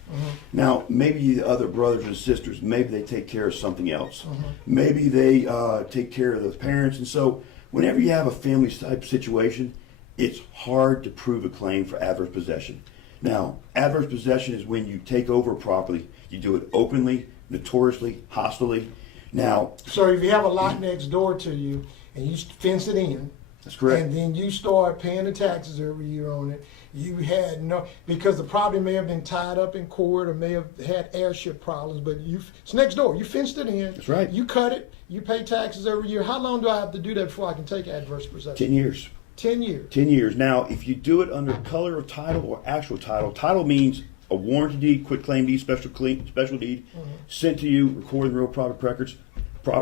now maybe the other brothers and sisters, maybe they take care of something else. Maybe they take care of the parents. And so whenever you have a family type situation, it's hard to prove a claim for adverse possession. Now, adverse possession is when you take over a property. You do it openly, notoriously, hostilely. Now, So if you have a lot next door to you and you fence it in, that's correct. and then you start paying the taxes every year on it, you had because the property may have been tied up in court or may have had airship problems, but it's next door. You fenced it in. That's right. You cut it. You pay taxes every year. How long do I have to do that before I can take adverse possession? 10 years. 10 years. 10 years. Now, if you do it under color of title or actual title, title means a warranty deed, quit claim deed, special deed, sent to you, recording real property records,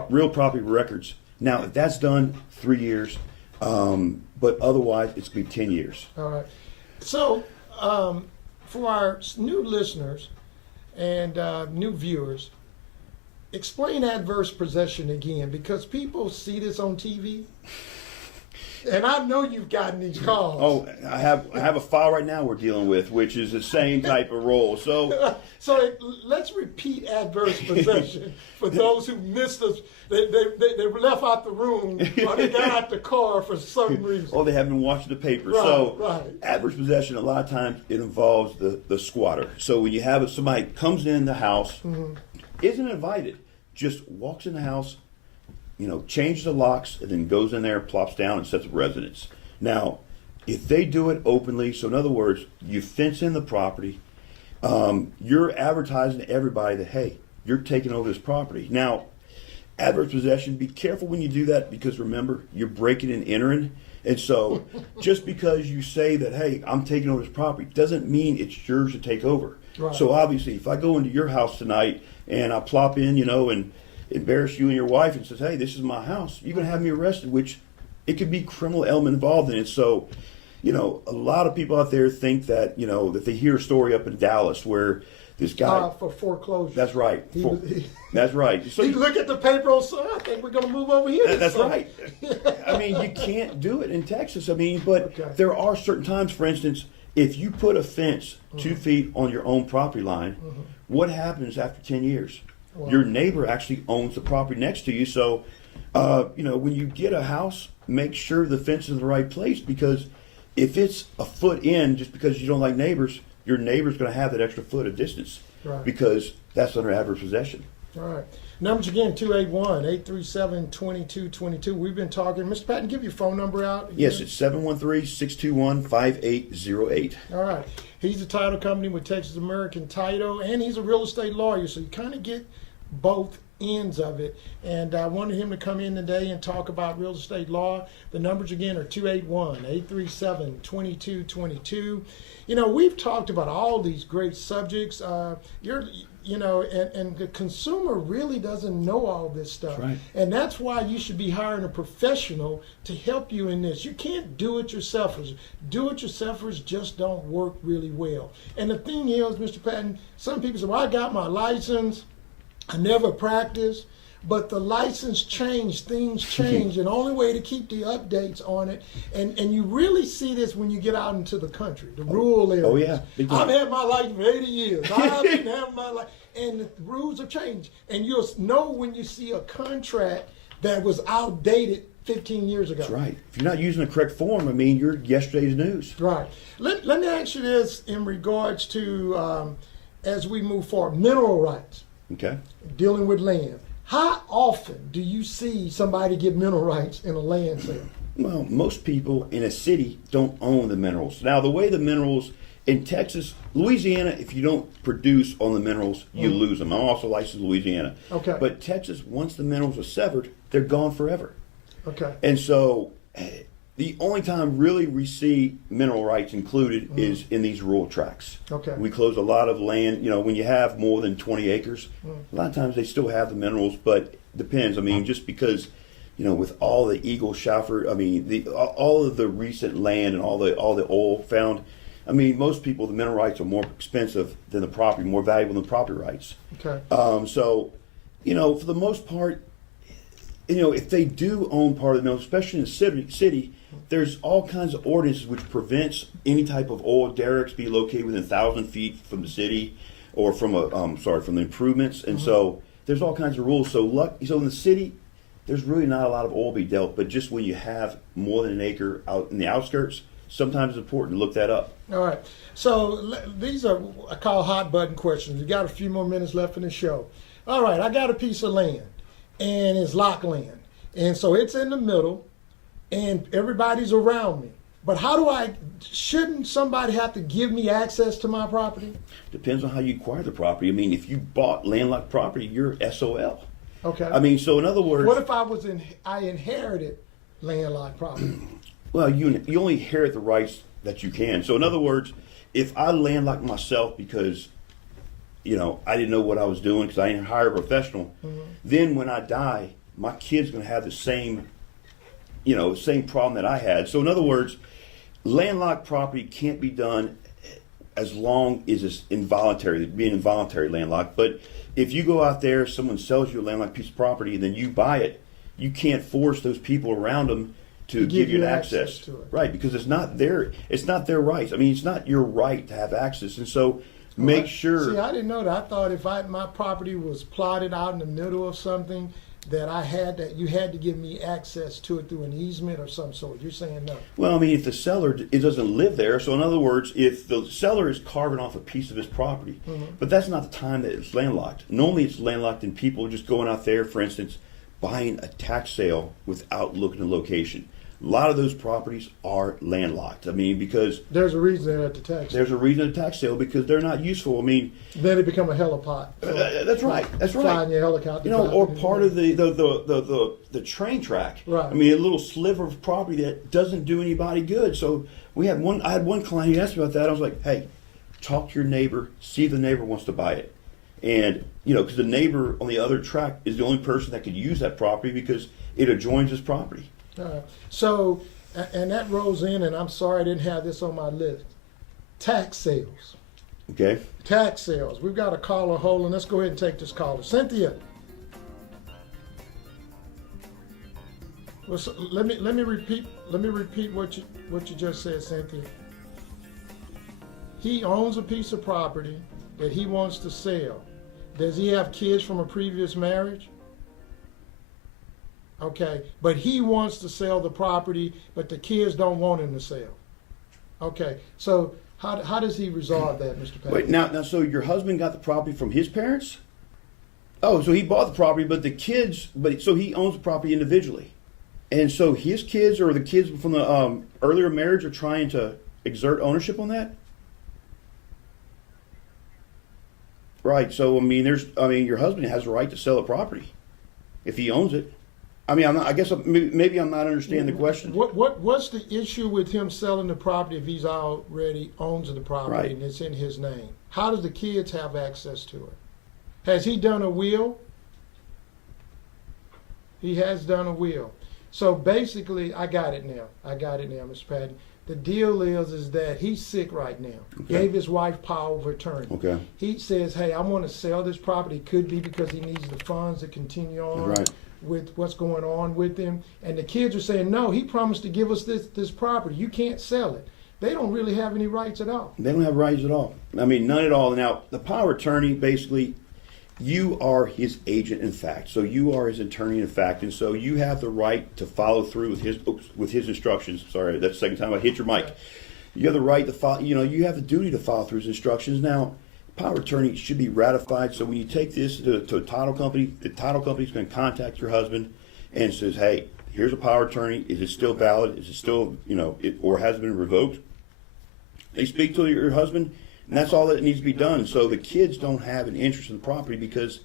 real property records. Now, if that's done, 3 years, but otherwise, it's going to be 10 years. All right. So, for our new listeners and new viewers, explain adverse possession again, because people see this on TV. And I know you've gotten these calls. Oh, I have a file right now we're dealing with, which is the same type of role. So let's repeat adverse possession for those who missed us. They left out the room or they got out the car for some reason. or they haven't been watching the paper. Right, so right. adverse possession, a lot of times it involves the squatter. So when you have somebody comes in the house, isn't invited, just walks in the house, changes the locks, and then goes in there, plops down, and sets up residence. Now, if they do it openly, so in other words, you fence in the property, you're advertising to everybody that, hey, you're taking over this property. Now, adverse possession, be careful when you do that, because remember, you're breaking and entering. And so just because you say that, hey, I'm taking over this property, doesn't mean it's yours to take over. Right. So obviously, if I go into your house tonight and I plop in, and embarrass you and your wife and says, hey, this is my house, you're going to have me arrested, which it could be criminal element involved in it. So, a lot of people out there think that, that they hear a story up in Dallas where this guy... for foreclosure. That's right. That's right. So you look at the paper, I think we're going to move over here. That's right. I mean, you can't do it in Texas. I mean, but there are certain times, for instance, if you put a fence 2 feet on your own property line, what happens after 10 years? Wow. Your neighbor actually owns the property next to you. So, when you get a house, make sure the fence is in the right place, because if it's a foot in just because you don't like neighbors, your neighbor's going to have that extra foot of distance, because that's under adverse possession. All right. Numbers again, 281-837-2222. We've been talking. Mr. Patten, give your phone number out again. Yes, it's 713-621-5808. All right. He's a title company with Texas American Title, and he's a real estate lawyer, so you kind of get both ends of it. And I wanted him to come in today and talk about real estate law. The numbers again are 281-837-2222. We've talked about all these great subjects. And the consumer really doesn't know all this stuff. Right. And that's why you should be hiring a professional to help you in this. You can't do it yourselfers. Do-it-yourselfers just don't work really well. And the thing is, Mr. Patten, some people say, well, I got my license, I never practiced, but the license changed, things change, and the only way to keep the updates on it, and you really see this when you get out into the country, the rural areas. Oh, yeah. I've had my license for 80 years. I've been having my license, and the rules have changed. And you'll know when you see a contract that was outdated 15 years ago. That's right. If you're not using the correct form, I mean, you're yesterday's news. Right. Let me ask you this in regards to, as we move forward, mineral rights. Okay. Dealing with land. How often do you see somebody get mineral rights in a land sale? Well, most people in a city don't own the minerals. Now, the way the minerals in Texas, Louisiana, if you don't produce on the minerals, you lose them. I'm also licensed in Louisiana. Okay. But Texas, once the minerals are severed, they're gone forever. Okay. And so the only time really we see mineral rights included is in these rural tracts. Okay. We close a lot of land, when you have more than 20 acres, a lot of times they still have the minerals, but it depends. I mean, just because, with all the Eagle Schaffer, I mean, all of the recent land and all the oil found, I mean, most people, the mineral rights are more expensive than the property, more valuable than property rights. Okay. So, for the most part, if they do own part of the minerals, especially in the city, there's all kinds of ordinances which prevents any type of oil derricks be located within 1,000 feet from the city or from from the improvements. And so there's all kinds of rules. So in the city, there's really not a lot of oil be dealt, but just when you have more than an acre out in the outskirts, sometimes it's important to look that up. All right. So these are, I call hot button questions. We got a few more minutes left in the show. All right. I got a piece of land, and it's lock land. And so it's in the middle, and everybody's around me. But shouldn't somebody have to give me access to my property? Depends on how you acquire the property. I mean, if you bought landlocked property, you're SOL. Okay. I mean, so in other words... What if I inherited landlocked property? Well, you only inherit the rights that you can. So in other words, if I landlocked myself because, I didn't know what I was doing because I didn't hire a professional, then when I die, my kid's going to have the same problem that I had. So in other words, landlocked property can't be done as long as it's involuntary, being involuntary landlocked. But if you go out there, someone sells you a landlocked piece of property, and then you buy it, you can't force those people around them to give you access to it. Right, because it's not their rights. I mean, it's not your right to have access, and so make sure. See, I didn't know that. I thought if my property was plotted out in the middle of something, that you had to give me access to it through an easement or some sort. You're saying no? Well, I mean, if the seller doesn't live there, so in other words, if the seller is carving off a piece of his property, but that's not the time that it's landlocked. Normally, it's landlocked in people just going out there, for instance, buying a tax sale without looking at location. A lot of those properties are landlocked. I mean, because there's a reason they're at the tax sale. There's a reason at the tax sale because they're not useful. I mean, then they become a helipod. That's right. That's right. Flying your helicopter. Or part of the train track. Right. I mean, a little sliver of property that doesn't do anybody good. So I had one client who asked me about that. I was like, hey, talk to your neighbor, see if the neighbor wants to buy it, and because the neighbor on the other track is the only person that could use that property because it adjoins his property. So, and that rolls in, and I'm sorry I didn't have this on my list. Tax sales. Okay. Tax sales. We've got a caller holding. Let's go ahead and take this caller. Cynthia. Well, so let me repeat what you just said, Cynthia. He owns a piece of property that he wants to sell. Does he have kids from a previous marriage? Okay, but he wants to sell the property, but the kids don't want him to sell. Okay, so how does he resolve that, Mr. Patten? Wait, now, so your husband got the property from his parents? Oh, so he bought the property, but so he owns the property individually. And so his kids or the kids from the earlier marriage are trying to exert ownership on that? Right, so your husband has a right to sell the property if he owns it. I mean, maybe I'm not understanding the question. What's the issue with him selling the property if he's already owns the property Right. and it's in his name? How does the kids have access to it? Has he done a will? He has done a will. So basically, I got it now, Mr. Patten. The deal is that he's sick right now. Okay. Gave his wife power of attorney. Okay. He says, hey, I want to sell this property. Could be because he needs the funds to continue on. Right. With what's going on with him, and the kids are saying, no, he promised to give us this property. You can't sell it. They don't really have any rights at all. They don't have rights at all. I mean, none at all. Now, the power of attorney, basically, you are his agent in fact. So you are his attorney in fact, and so you have the right to follow through with his instructions. Sorry, that's the second time I hit your mic. You have the right to follow. You have the duty to follow through his instructions. Now, power of attorney should be ratified. So when you take this to a title company, the title company is going to contact your husband and says, hey, here's a power of attorney. Is it still valid? Is it still, or has it been revoked? They speak to your husband, and that's all that needs to be done. So the kids don't have an interest in the property because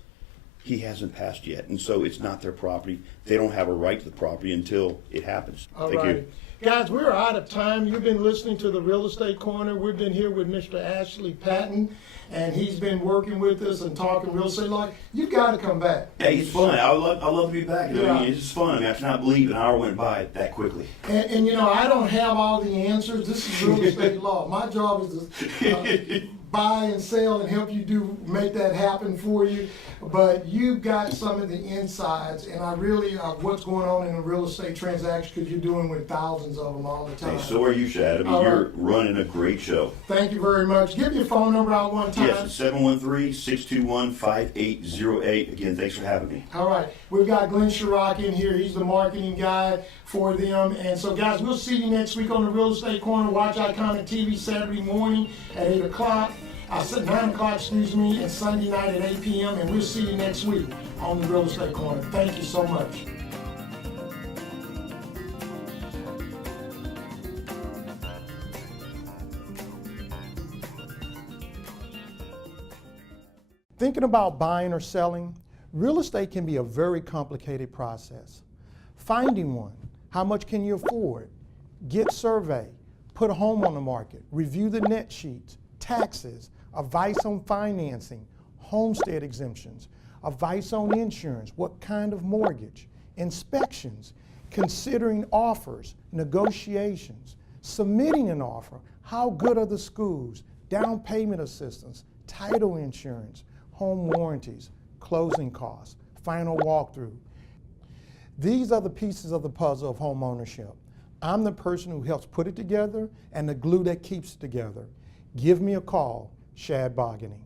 he hasn't passed yet. And so it's not their property. They don't have a right to the property until it happens. Thank you. Guys, we're out of time. You've been listening to the Real Estate Corner. We've been here with Mr. Ashley Patten, and he's been working with us and talking real estate. Like, you've got to come back. Hey, it's fun. I love to be back. Yeah. I mean, it's just fun. I mean, I cannot believe an hour went by that quickly. And I don't have all the answers. This is real estate law. My job is to buy and sell and help you make that happen for you. But you've got some of the insides, and I really what's going on in a real estate transaction, because you're doing with thousands of them all the time. Hey, so are you, Shad. I mean, you're running a great show. Thank you very much. Give your phone number out one time. Yes, it's 713-621-5808. Again, thanks for having me. All right. We've got Glenn Chirac in here. He's the marketing guy for them. And so, guys, we'll see you next week on the Real Estate Corner. Watch Iconic TV Saturday morning at 8 o'clock. I said 9 o'clock, excuse me, and Sunday night at 8 p.m. And we'll see you next week on the Real Estate Corner. Thank you so much. Thinking about buying or selling, real estate can be a very complicated process. Finding one, how much can you afford? get survey, put a home on the market, review the net sheets, taxes, advice on financing, homestead exemptions, advice on insurance, what kind of mortgage, inspections, considering offers, negotiations, submitting an offer, how good are the schools, down payment assistance, title insurance, home warranties, closing costs, final walkthrough. These are the pieces of the puzzle of home ownership. I'm the person who helps put it together and the glue that keeps it together. Give me a call, Shad Bogany.